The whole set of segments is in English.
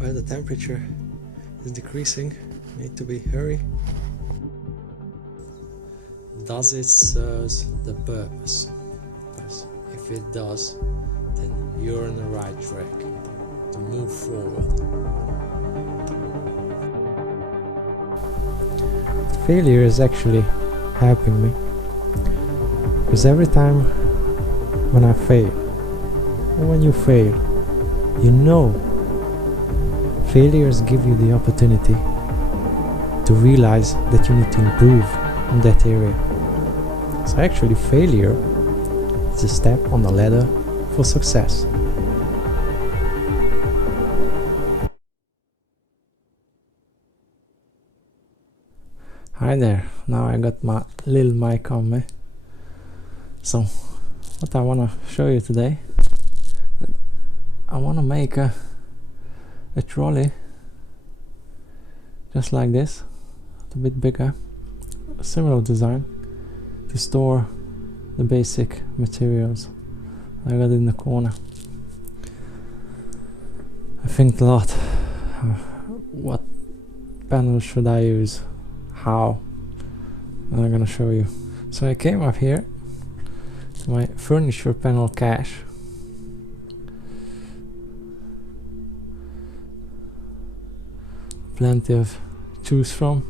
Well, the temperature is decreasing. Need to be hurry. Does it serve the purpose? Because if it does, then you're on the right track to move forward. Failure is actually helping me, because every time when I fail, or when you fail, you know, failures give you the opportunity to realize that you need to improve in that area. So actually failure is a step on the ladder for success. Hi there, now I got my little mic on me. So what I want to show you today, I want to make a trolley just like this, a bit bigger, a similar design, to store the basic materials I got in the corner. I think a lot, what panel should I use, how, and I'm gonna show you. So I came up here to my furniture panel cache. Plenty of choose from.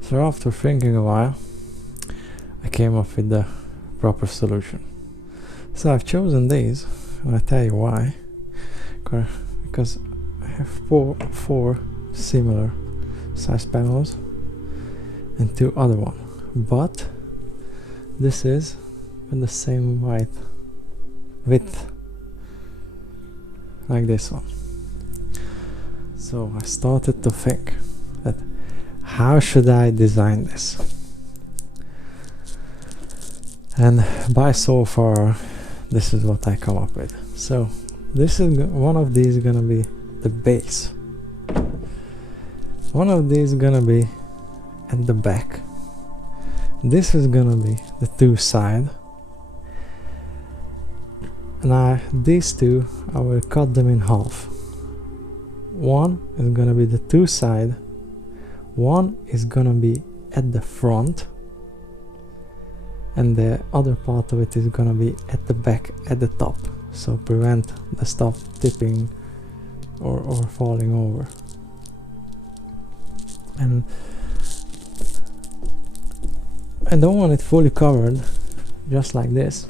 So after thinking a while, I came up with the proper solution. So I've chosen these, and I'll tell you why. Because I have four similar size panels and 2 other ones, but this is in the same width like this one. So I started to think that how should I design this, and by so far this is what I come up with. So this is one of these gonna be the base, one of these gonna be at the back, this is gonna be the 2 sides, and these 2 I will cut them in half. One is gonna be the 2 sides, one is gonna be at the front, and the other part of it is gonna be at the back, at the top, so prevent the stuff tipping or falling over. And I don't want it fully covered, just like this,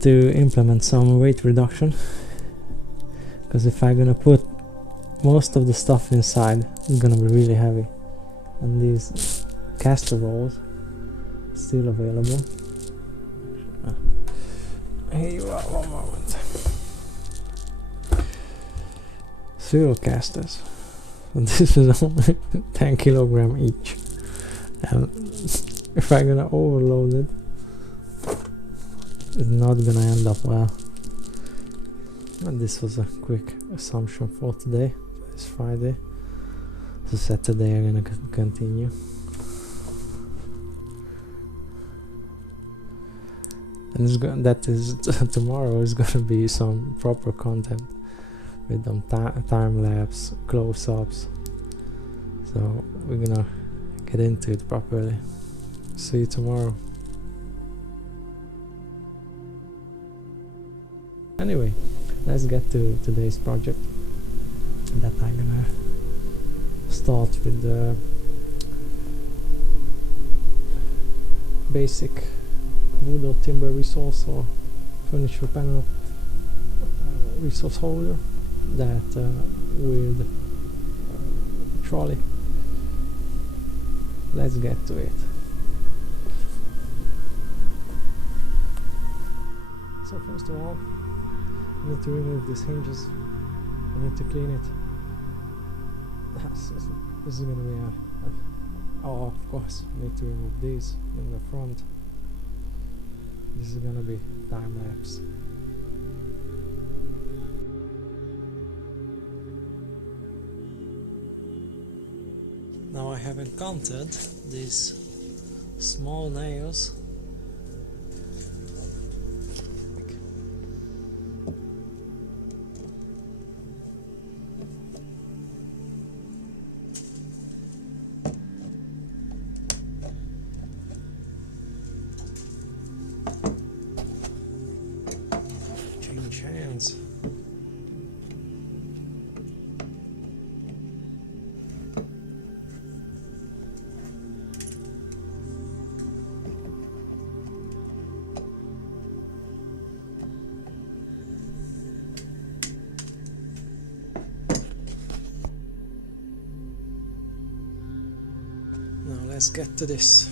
to implement some weight reduction, because if I'm gonna put most of the stuff inside, it's gonna be really heavy. And these caster rolls still available. Here you are, one moment. Serial casters. So this is only 10 kilograms each, and if I'm gonna overload it, it's not gonna end up well. And this was a quick assumption for today. It's Friday, so Saturday I'm gonna continue. And tomorrow is gonna be some proper content with time lapse, close-ups. So we're gonna get into it properly. See you tomorrow. Anyway, let's get to today's project that I'm gonna start with the basic wood or timber resource or furniture panel resource holder that with trolley. Let's get to it. So first of all, I need to remove these hinges. I need to clean it. This is gonna be oh, of course, I need to remove these in the front. This is gonna be time lapse. Now I have encountered these small nails let's get to this.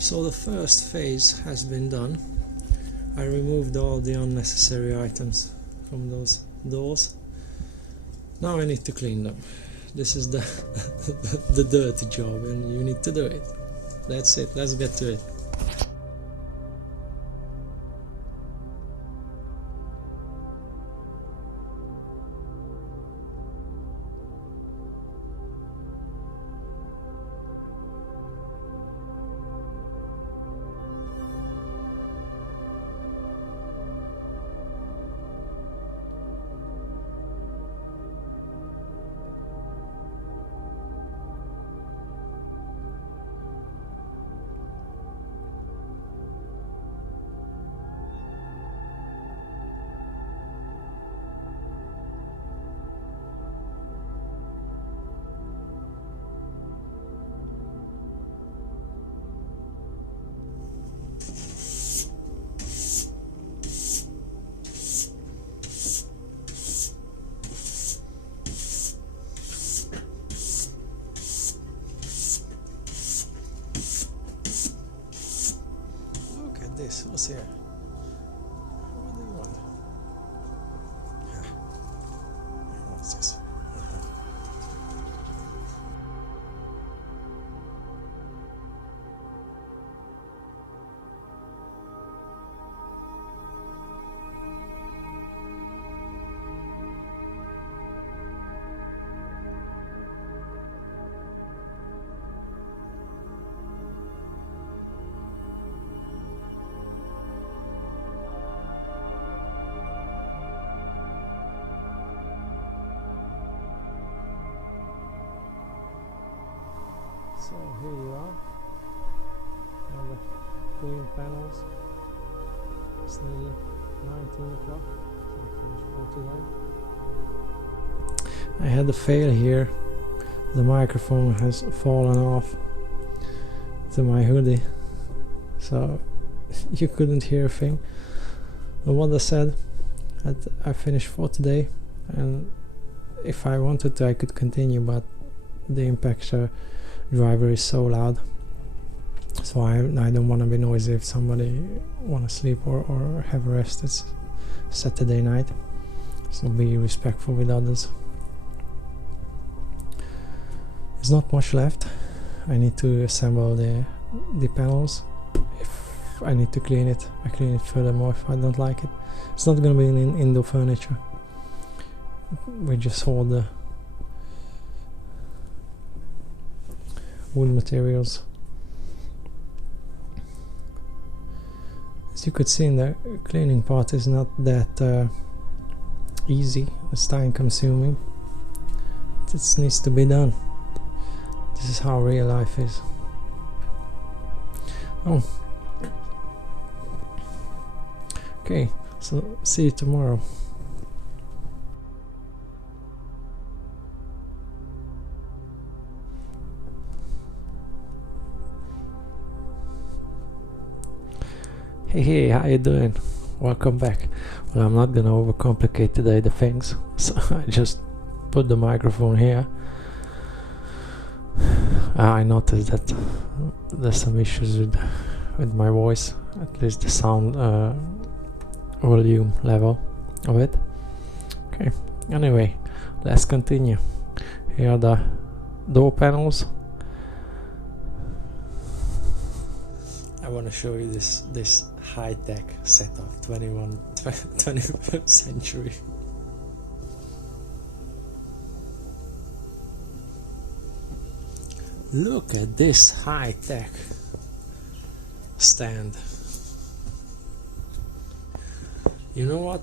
So the first phase has been done. I removed all the unnecessary items from those doors. Now I need to clean them. This is the the dirty job, and you need to do it. That's it, let's get to it. This, what's here? What do you want? What's this? So here you are, all the clean panels. It's nearly 19 o'clock, so I finished for today. I had a fail here. The microphone has fallen off to my hoodie, so you couldn't hear a thing. And what I said, I finished for today, and if I wanted to I could continue, but the impactor driver is so loud, so I don't want to be noisy if somebody want to sleep or have a rest. It's Saturday night, so be respectful with others. There's not much left. I need to assemble the panels. If I need to clean it, I clean it furthermore if I don't like it. It's not going to be in indoor furniture. We just hold the wood materials. As you could see, in the cleaning part is not that easy. It's time consuming. This needs to be done. This is how real life is. Oh, okay, so see you tomorrow. Hey, how you doing? Welcome back. Well, I'm not gonna overcomplicate today the things, so I just put the microphone here. I noticed that there's some issues with my voice, at least the sound volume level of it. Okay, anyway, let's continue. Here are the door panels. I want to show you this high-tech setup, 21st century. Look at this high-tech stand. You know what?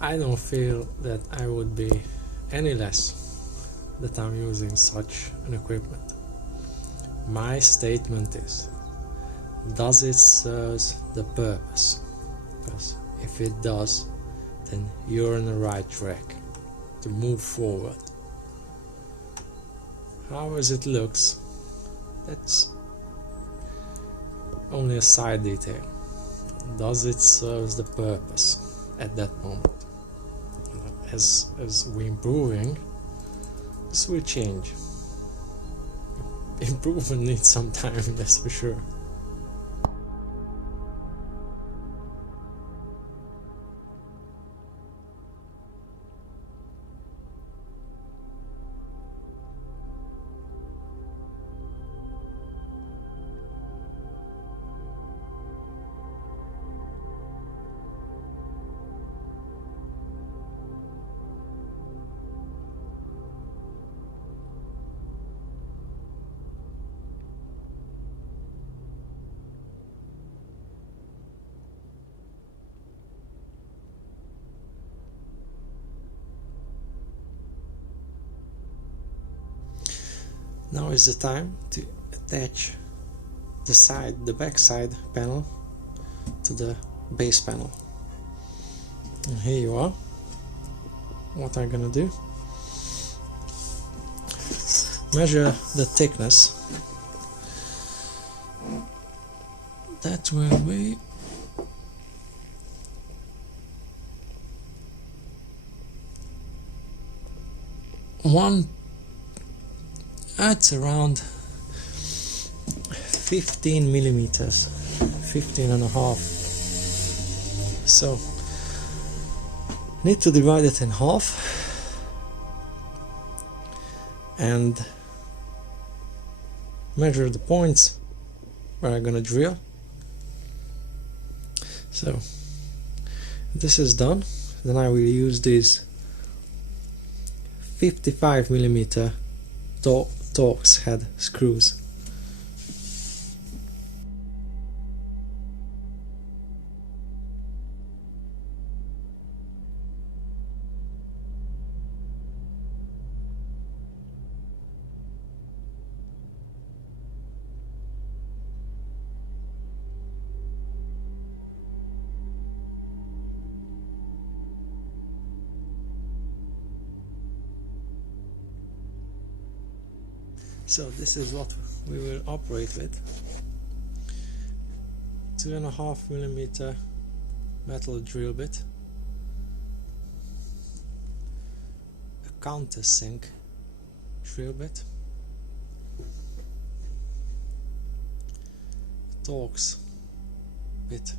I don't feel that I would be any less that I'm using such an equipment. My statement is, does it serve the purpose? Because if it does, then you're on the right track to move forward. How as it looks, that's only a side detail. Does it serve the purpose at that moment? As we're improving, this will change. Improvement needs some time, that's for sure. Now is the time to attach the back side panel to the base panel. And here you are. What I'm gonna do, measure the thickness. That will be it's around 15 millimeters, 15 and a half. So need to divide it in half and measure the points where I'm gonna drill. So this is done. Then I will use these 55 millimeter Torx head screws. So this is what we will operate with. 2.5 millimeter metal drill bit, a countersink drill bit, a Torx bit,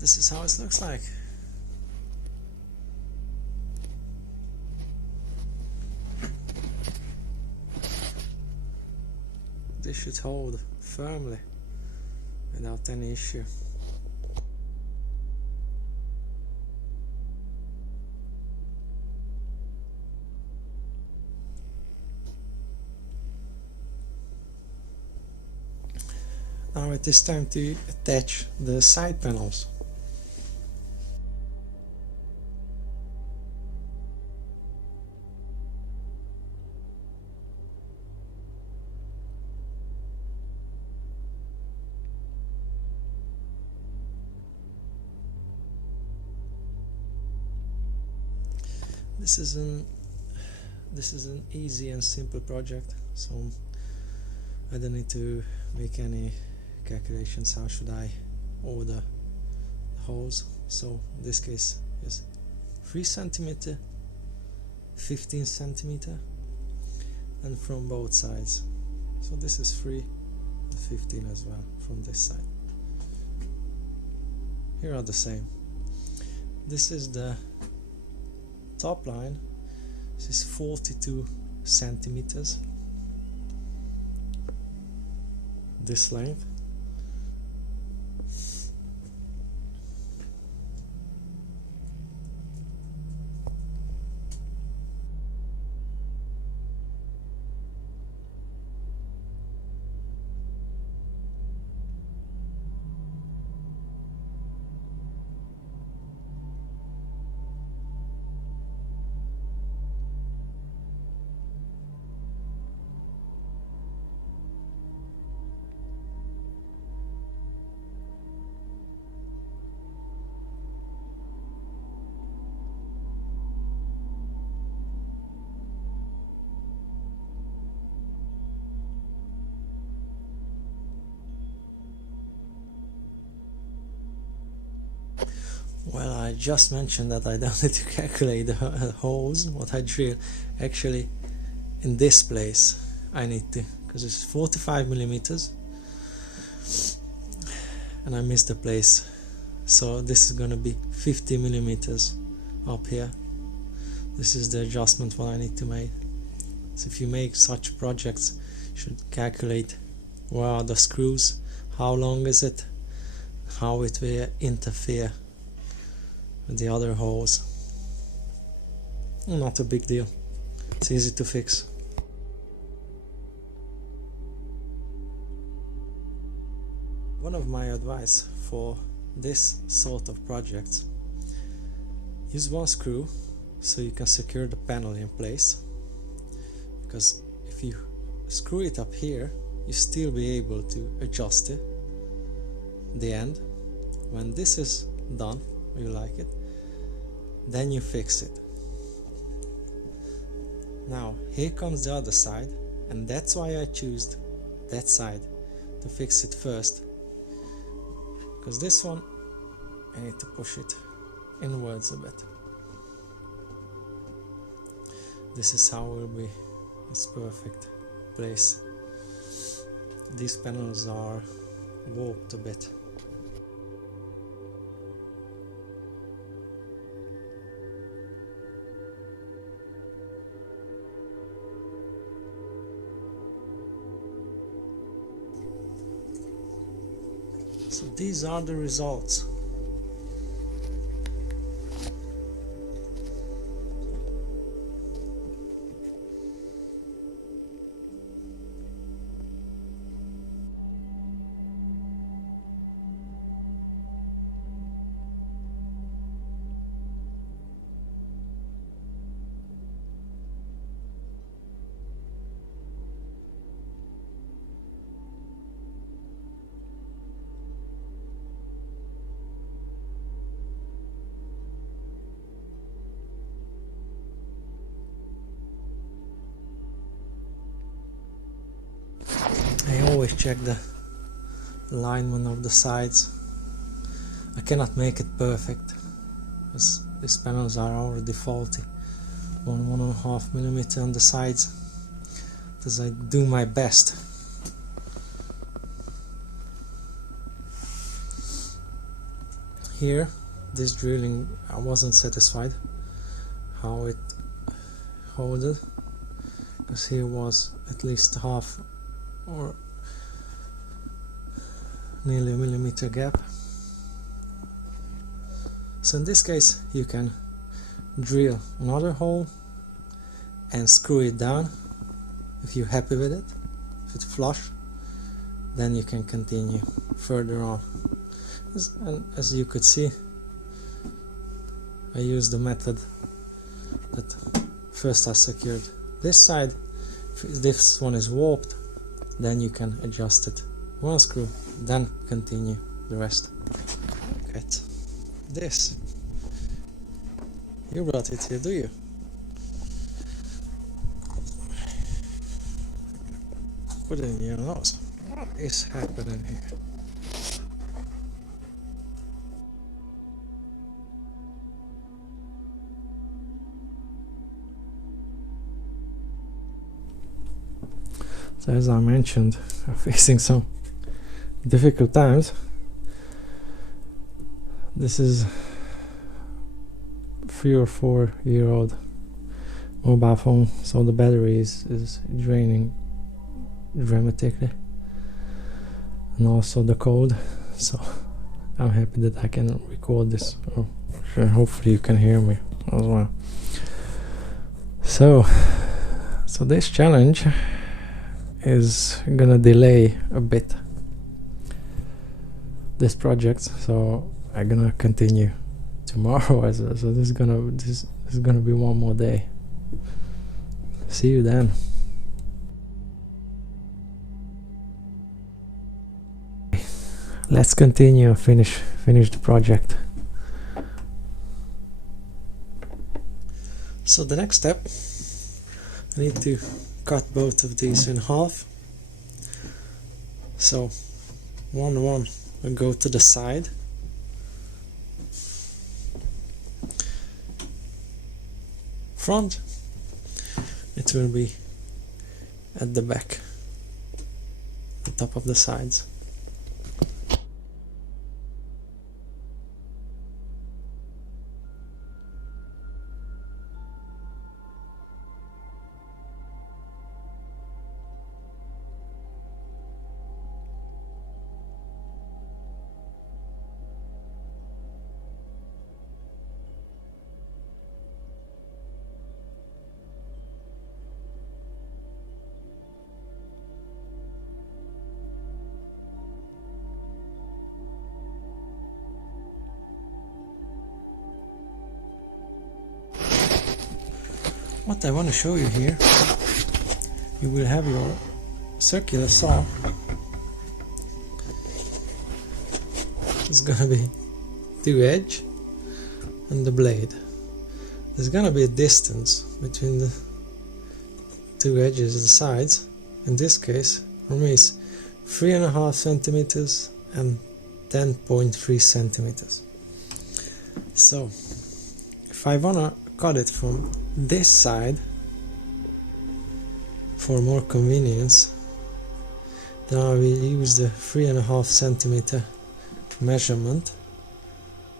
this is how it looks like. This should hold firmly without any issue. Now it is time to attach the side panels. This is an easy and simple project, so I don't need to make any calculations how should I order the holes. So in this case is 3 centimeter, 15 centimeter, and from both sides. So this is 3 and 15 as well from this side. Here are the same. This is the top line. This is 42 centimeters. This length. Well, I just mentioned that I don't need to calculate the holes, what I drill. Actually, in this place I need to, because it's 45 millimeters and I missed the place, so this is gonna be 50 millimeters up here. This is the adjustment what I need to make. So if you make such projects, you should calculate where are the screws, how long is it, how it will interfere with the other holes. Not a big deal, it's easy to fix. One of my advice for this sort of projects, use one screw so you can secure the panel in place, because if you screw it up here you still be able to adjust it the end. When this is done, you like it, then you fix it. Now here comes the other side, and that's why I chose that side to fix it first, because this one I need to push it inwards a bit. This is how it will be its perfect place. These panels are warped a bit. So these are the results. I always check the alignment of the sides. I cannot make it perfect because these panels are already faulty. 1.5 millimeter on the sides, because I do my best. here, this drilling, I wasn't satisfied how it holded, because here was at least half or nearly a millimeter gap. So in this case you can drill another hole and screw it down if you're happy with it. If it's flush, then you can continue further on. And as you could see, I used the method that first I secured this side. If this one is warped, then you can adjust it one screw, then continue the rest. Look at this. You brought it here, do you? Put it in your nose. What is happening here? So as I mentioned, I'm facing some difficult times. This is 3 or 4 year old mobile phone, so the battery is draining dramatically, and also the code, so I'm happy that I can record this. Oh, sure, hopefully you can hear me as well. So this challenge is gonna delay a bit this project, so I'm gonna continue tomorrow as well. So this is gonna be one more day. See you then. Let's continue and finish the project. So the next step, I need to cut both of these in half. So one will go to the side, front it will be at the back, the top of the sides. What I want to show you here, you will have your circular saw. It's gonna be 2 edge and the blade. There's gonna be a distance between the 2 edges of the sides. In this case, for me it's 3.5 centimeters and 10.3 centimeters. So if I wanna cut it from this side for more convenience, then I will use the 3.5 centimeter measurement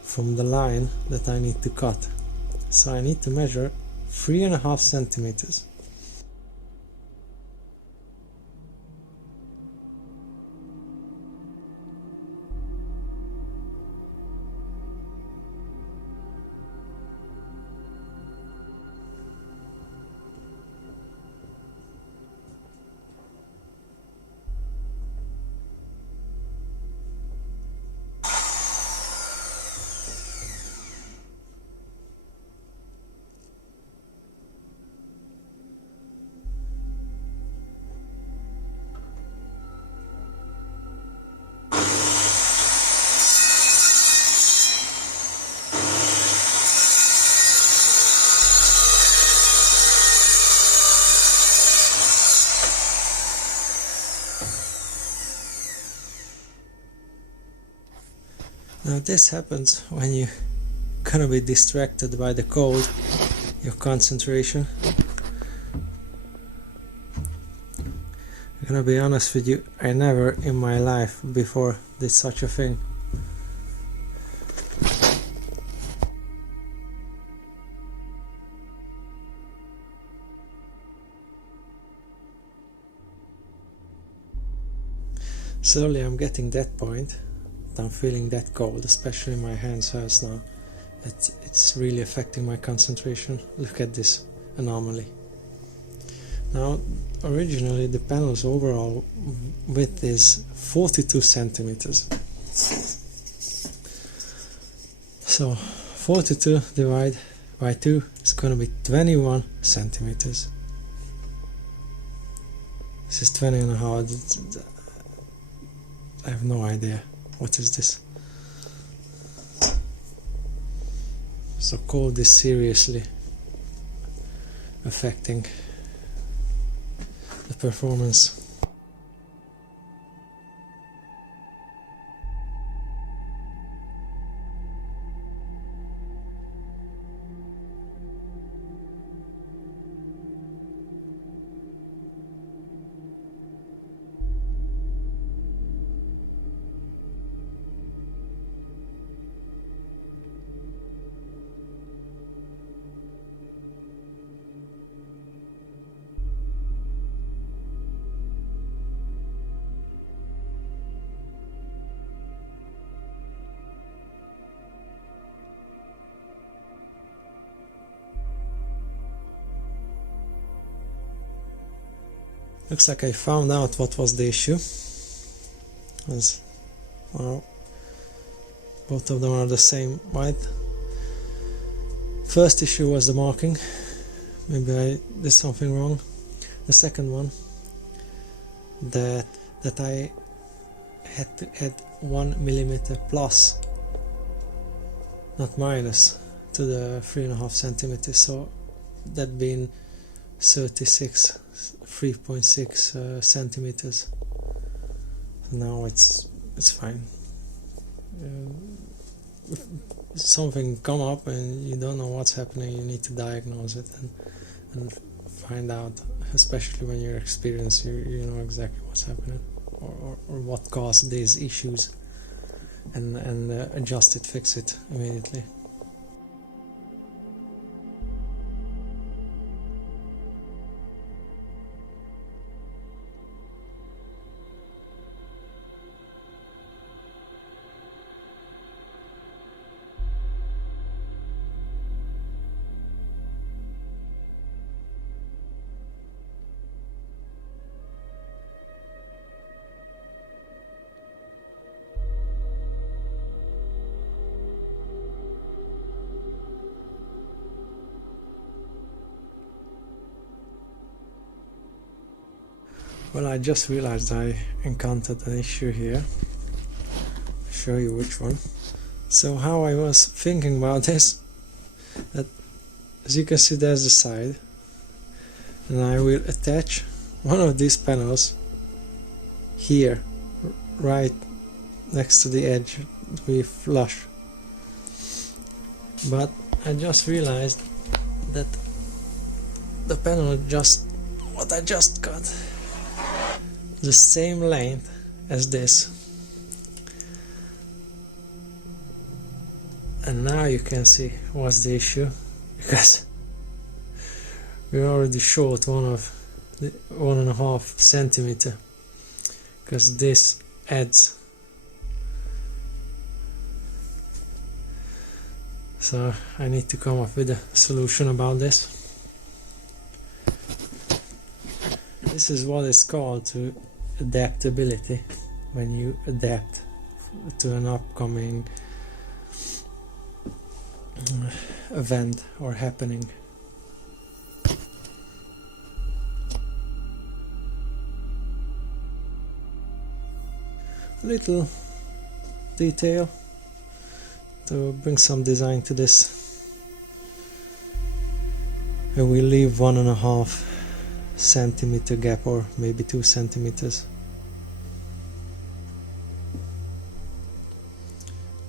from the line that I need to cut. So I need to measure 3.5 centimeters. Now this happens when you're gonna be distracted by the code, your concentration. I'm gonna be honest with you, I never in my life before did such a thing. Slowly I'm getting that point. I'm feeling that cold, especially my hands hurts now. It's really affecting my concentration. Look at this anomaly. Now, originally the panel's overall width is 42 centimeters. So 42 divided by 2 is going to be 21 centimeters. This is 20 and a half. I have no idea. What is this? So cold is seriously affecting the performance. Looks like I found out what was the issue. As well, both of them are the same white. First issue was the marking. Maybe I did something wrong. The second one, that I had to add 1 millimeter plus, not minus, to the 3.5 centimeters. So that being 3.6 centimeters. Now it's fine. If something come up and you don't know what's happening, you need to diagnose it and find out. Especially when you're experienced, you know exactly what's happening or what caused these issues, and adjust it, fix it immediately. Well, I just realized I encountered an issue here. I'll show you which one. So how I was thinking about this, that as you can see there's the side, and I will attach one of these panels here, right next to the edge to be flush. But I just realized that the panel what I just got, the same length as this, and now you can see what's the issue, because we're already short 1.5 centimeter, because this adds. So I need to come up with a solution about this. This is what is called to adaptability, when you adapt to an upcoming event or happening. Little detail to bring some design to this, and we leave 1.5 centimeter gap, or maybe 2 centimeters,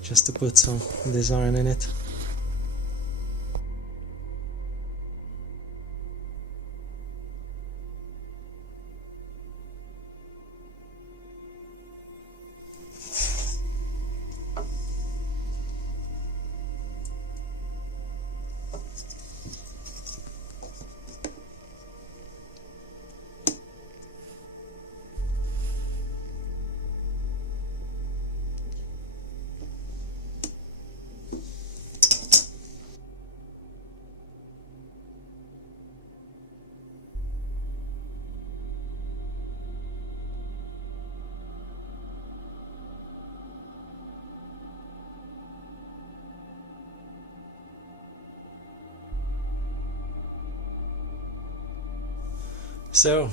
just to put some design in it. So,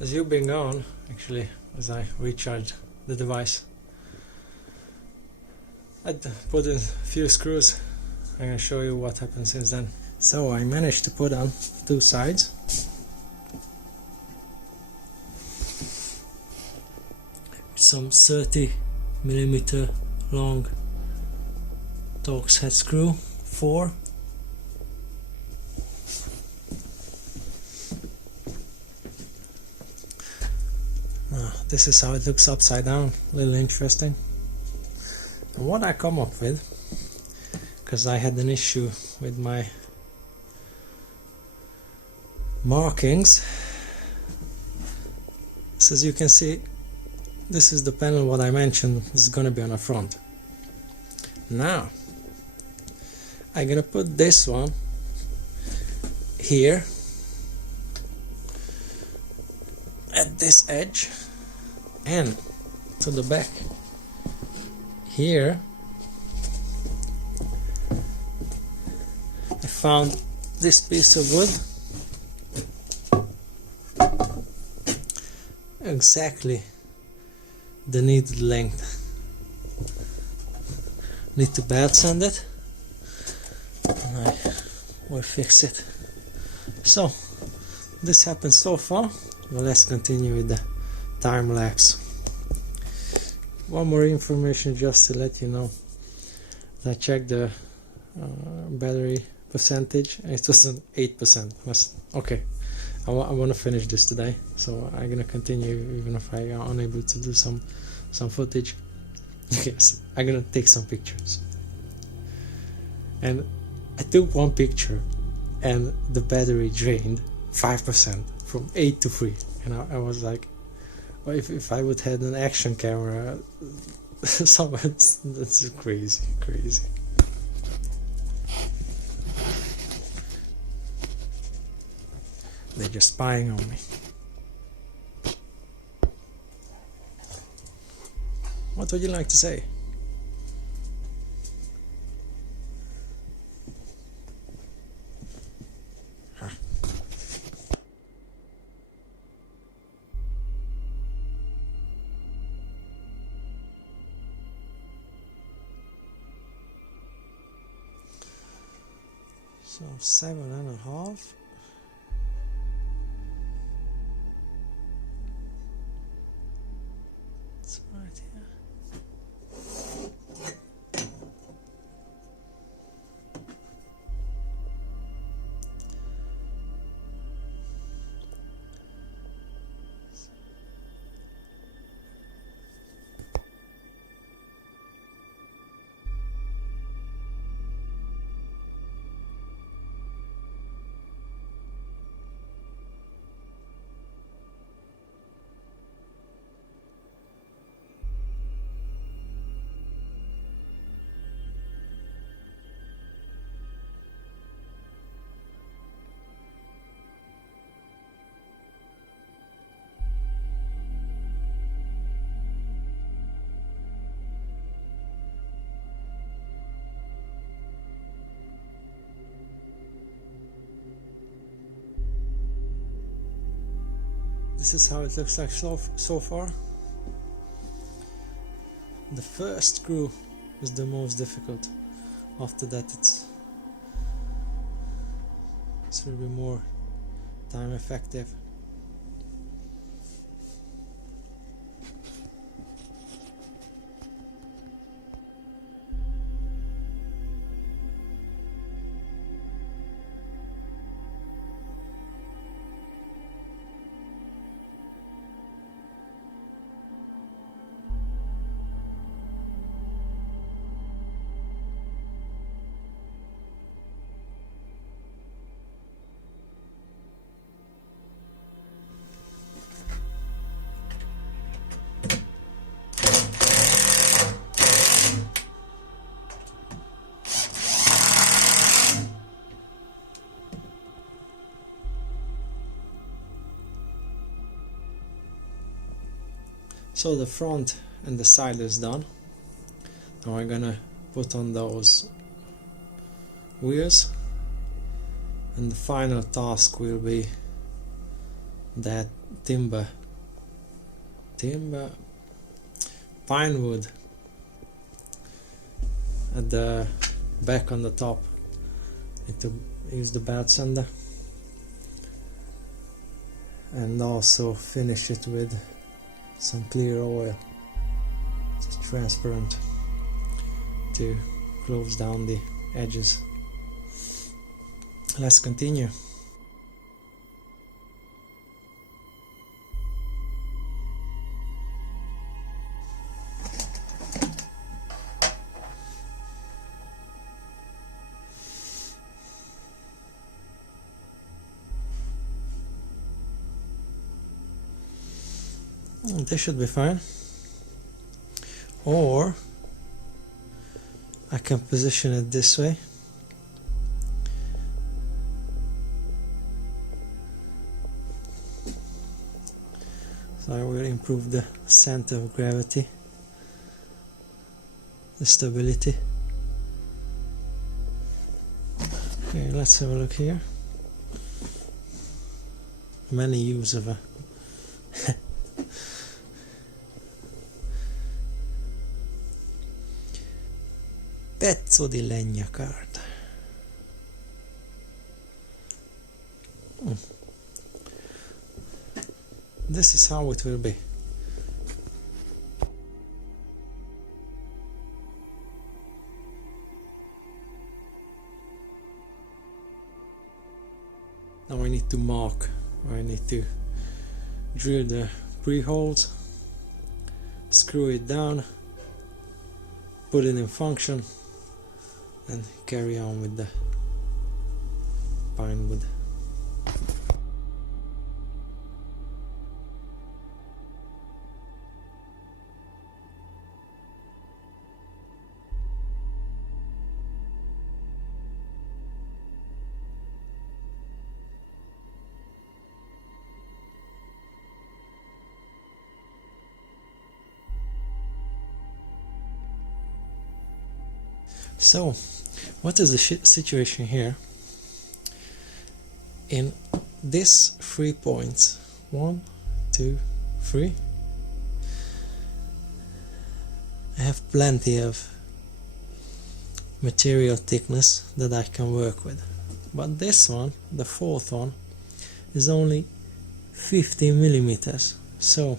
as you've been gone, actually, as I recharged the device, I put in a few screws. I'm going to show you what happened since then. So I managed to put on 2 sides. Some 30mm long Torx head screw, 4. This is how it looks upside down, a little interesting. And what I come up with, because I had an issue with my markings, so as you can see, this is the panel what I mentioned is going to be on the front. Now I'm gonna put this one here at this edge and to the back here. I found this piece of wood, exactly the needed length. Need to belt sand it and I will fix it. So this happened so far. Well, let's continue with the time lapse. One more information just to let you know. I checked the battery percentage and it was an 8%. Okay, I want to finish this today, so I'm gonna continue even if I am unable to do some footage. Yes, I'm gonna take some pictures. And I took one picture and the battery drained 5% from 8 to 3. And I was like, well, if I would have an action camera, that's crazy. They're just spying on me. What would you like to say? Huh. So 7.5. It's right here. This is how it looks like so far. The first screw is the most difficult. After that it's will be more time effective. So the front and the side is done. Now I'm gonna put on those wheels, and the final task will be that pine wood at the back on the top. To use the belt sander and also finish it with some clear oil, just transparent, to close down the edges. Let's continue. This should be fine. Or I can position it this way. So I will improve the center of gravity, the stability. Okay, let's have a look here. Many use of a pezzo di legna card. This is how it will be. Now I need to mark, I need to drill the pre-holes, screw it down, put it in function, and carry on with the pine wood. So, what is the situation here? In this 3 points, 1, 2, 3, I have plenty of material thickness that I can work with. But this one, the fourth one, is only 50 millimeters. So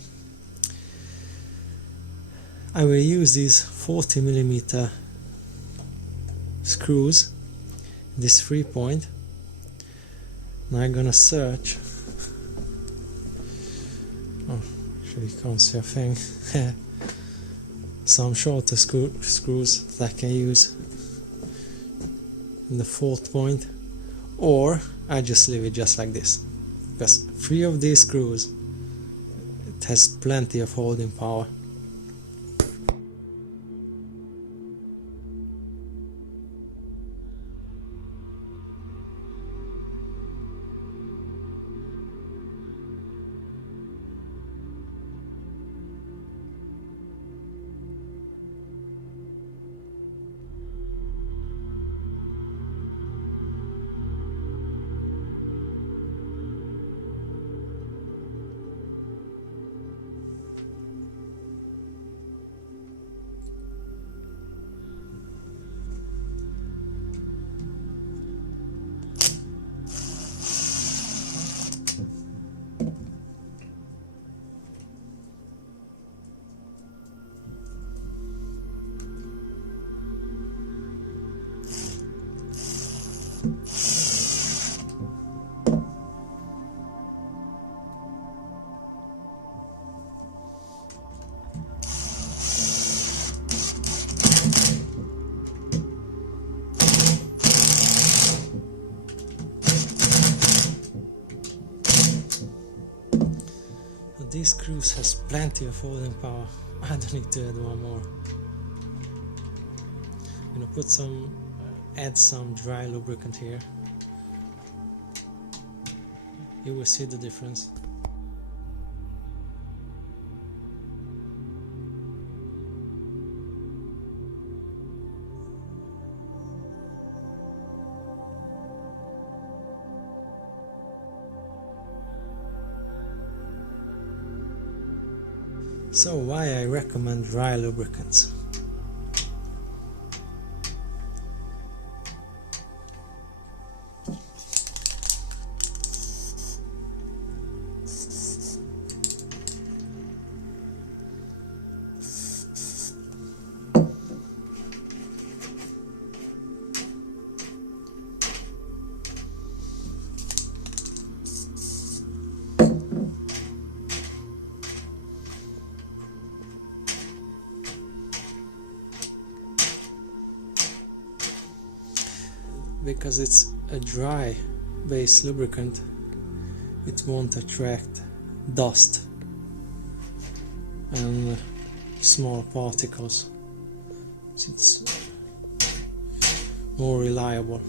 I will use these 40 millimeter screws, this 3 point. Now I'm gonna search. Oh, actually you can't see a thing. Some shorter screws that I can use in the 4th point, or I just leave it just like this, because 3 of these screws, it has plenty of holding power. These screws has plenty of holding power. I don't need to add one more. I'm gonna add some dry lubricant here. You will see the difference. So why I recommend dry lubricants? Because it's a dry base lubricant, it won't attract dust and small particles. It's more reliable.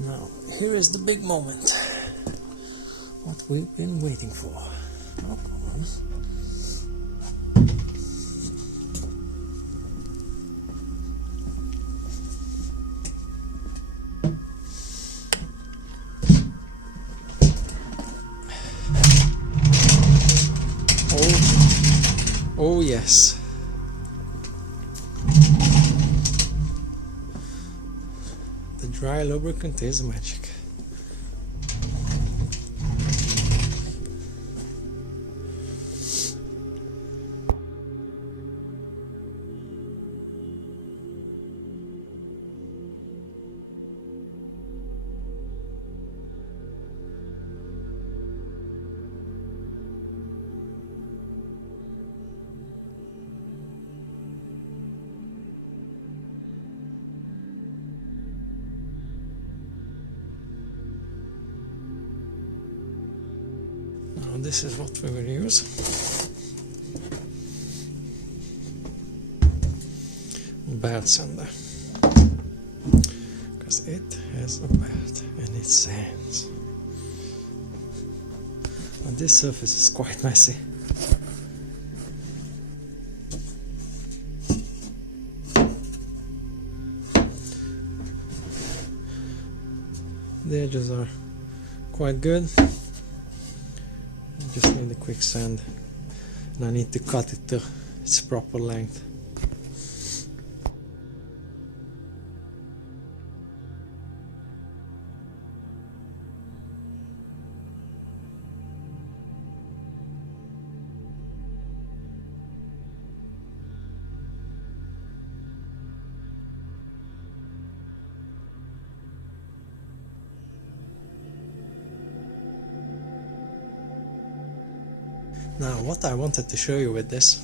Now, here is the big moment. What we've been waiting for. Oh, come on. Oh yes. The dry lubricant is magic. Now this is what we will use. Belt sander, because it has a belt and it sands. And this surface is quite messy. The edges are quite good. Just need a quick sand, and I need to cut it to its proper length. Now, what I wanted to show you with this,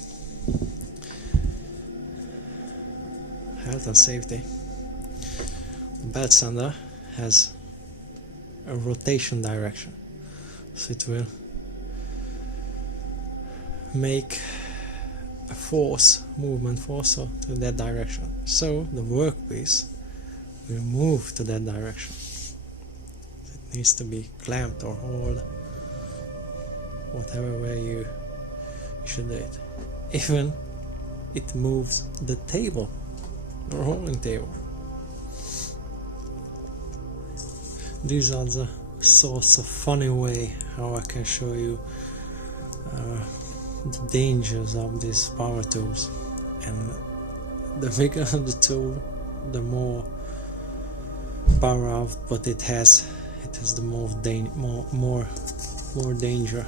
health and safety, the belt sander has a rotation direction, so it will make a movement force to that direction, so the workpiece will move to that direction. It needs to be clamped or hauled, whatever way you should do it. Even it moves the table, the rolling table. These are the sorts of funny way how I can show you the dangers of these power tools. And the bigger the tool, the more power output it has the more danger,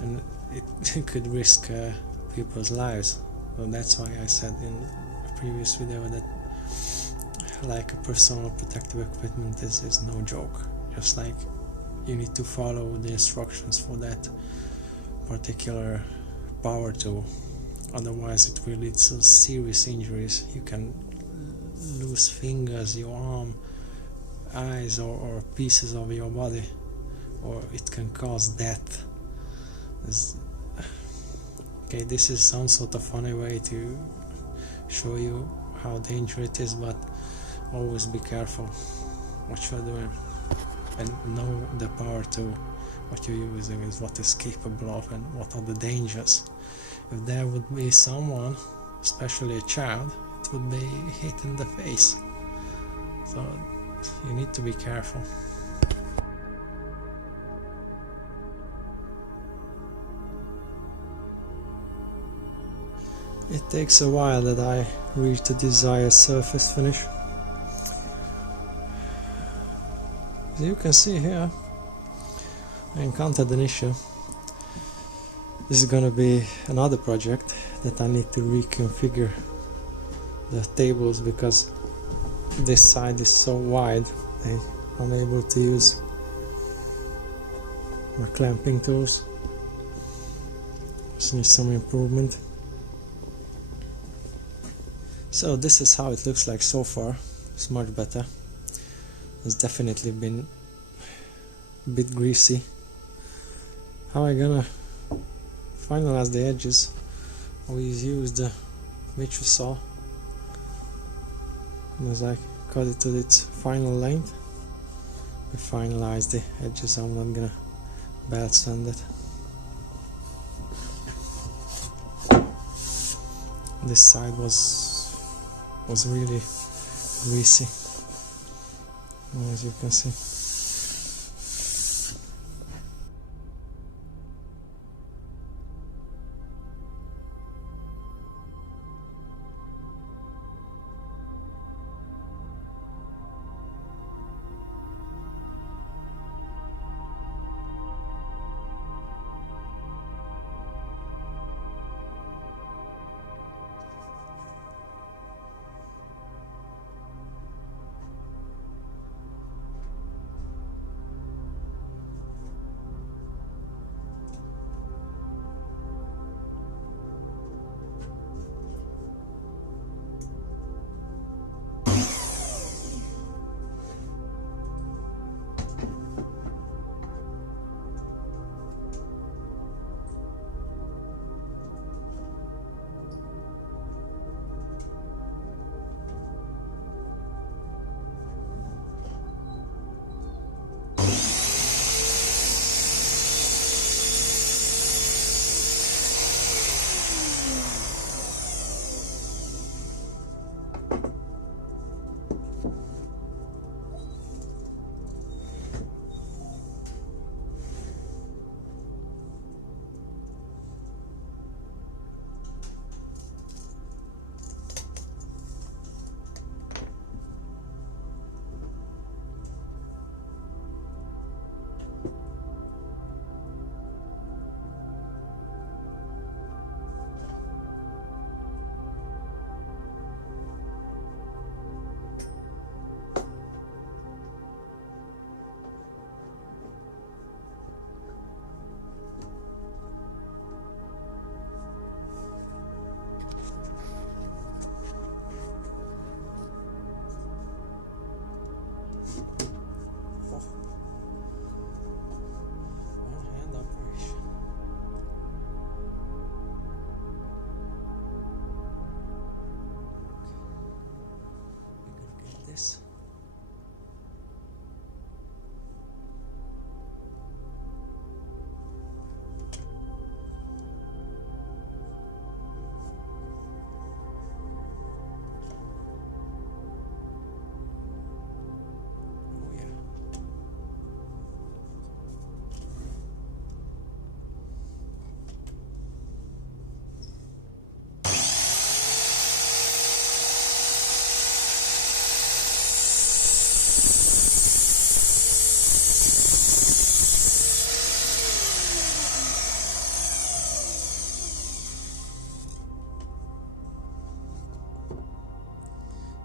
and it could risk people's lives. So that's why I said in a previous video that like a personal protective equipment is no joke. Just like you need to follow the instructions for that particular power tool, otherwise it will lead to serious injuries. You can lose fingers, your arm, eyes, or pieces of your body, or it can cause death. Okay, this is some sort of funny way to show you how dangerous it is, but always be careful what you're doing and know the power tool, what you're using is what is capable of and what are the dangers. If there would be someone, especially a child, it would be hit in the face, so you need to be careful. it takes a while that I reach the desired surface finish. As you can see here, I encountered an issue. This is gonna be another project that I need to reconfigure the tables because this side is so wide I'm unable to use my clamping tools. Just need some improvement. So this is how it looks like so far. It's much better. It's definitely been a bit greasy. How am I gonna finalize the edges? Always use the miniature saw. And as I cut it to its final length, I finalize the edges. I'm not gonna bad sand it. This side was really greasy, as you can see.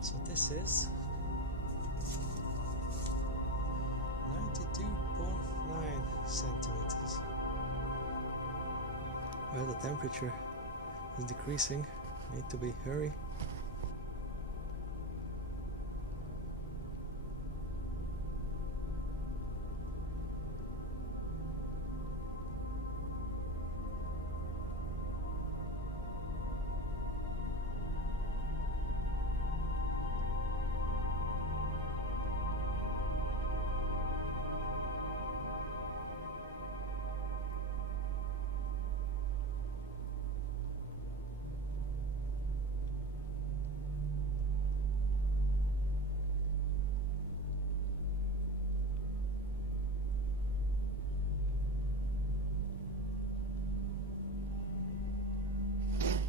So this is 92.9 centimeters. Well, the temperature is decreasing. Need to be hurry.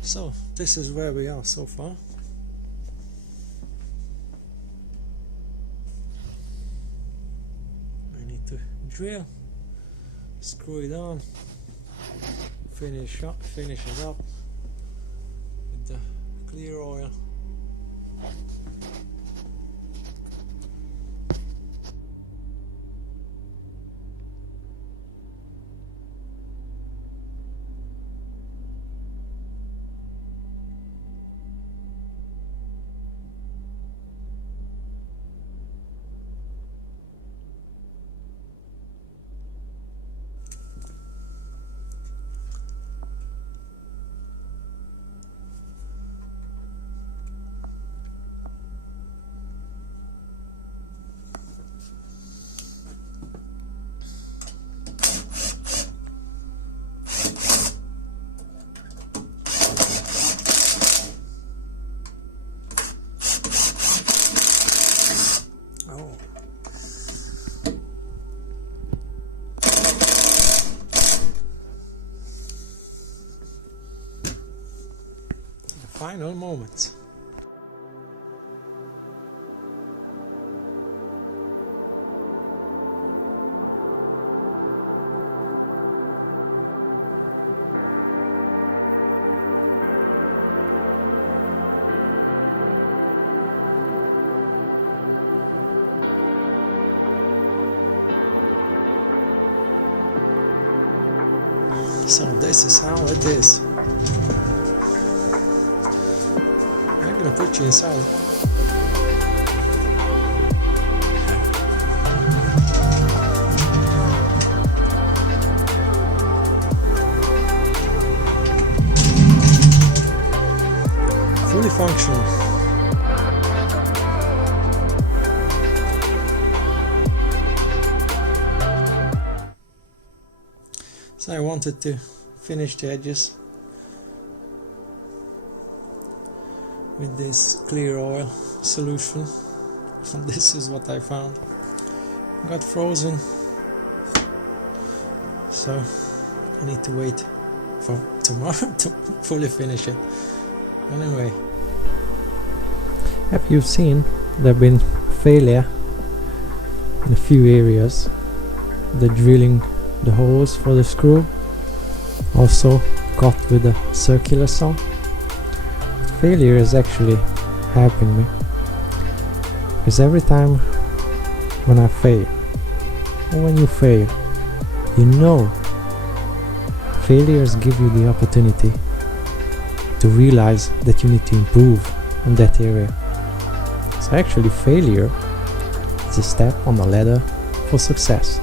So this is where we are so far. I need to drill, screw it on, finish it up with the clear oil. Final moments. So this is how it is. I'm gonna put you inside. Fully functional. So I wanted to finish the edges with this clear oil solution, and this is what I found. Got frozen, so I need to wait for tomorrow to fully finish it. Anyway, As you've seen, there have been failure in a few areas. The drilling the holes for the screw, also cut with a circular saw. Failure is actually helping me, because every time when I fail, or when you fail, you know, failures give you the opportunity to realize that you need to improve in that area. So actually failure is a step on the ladder for success.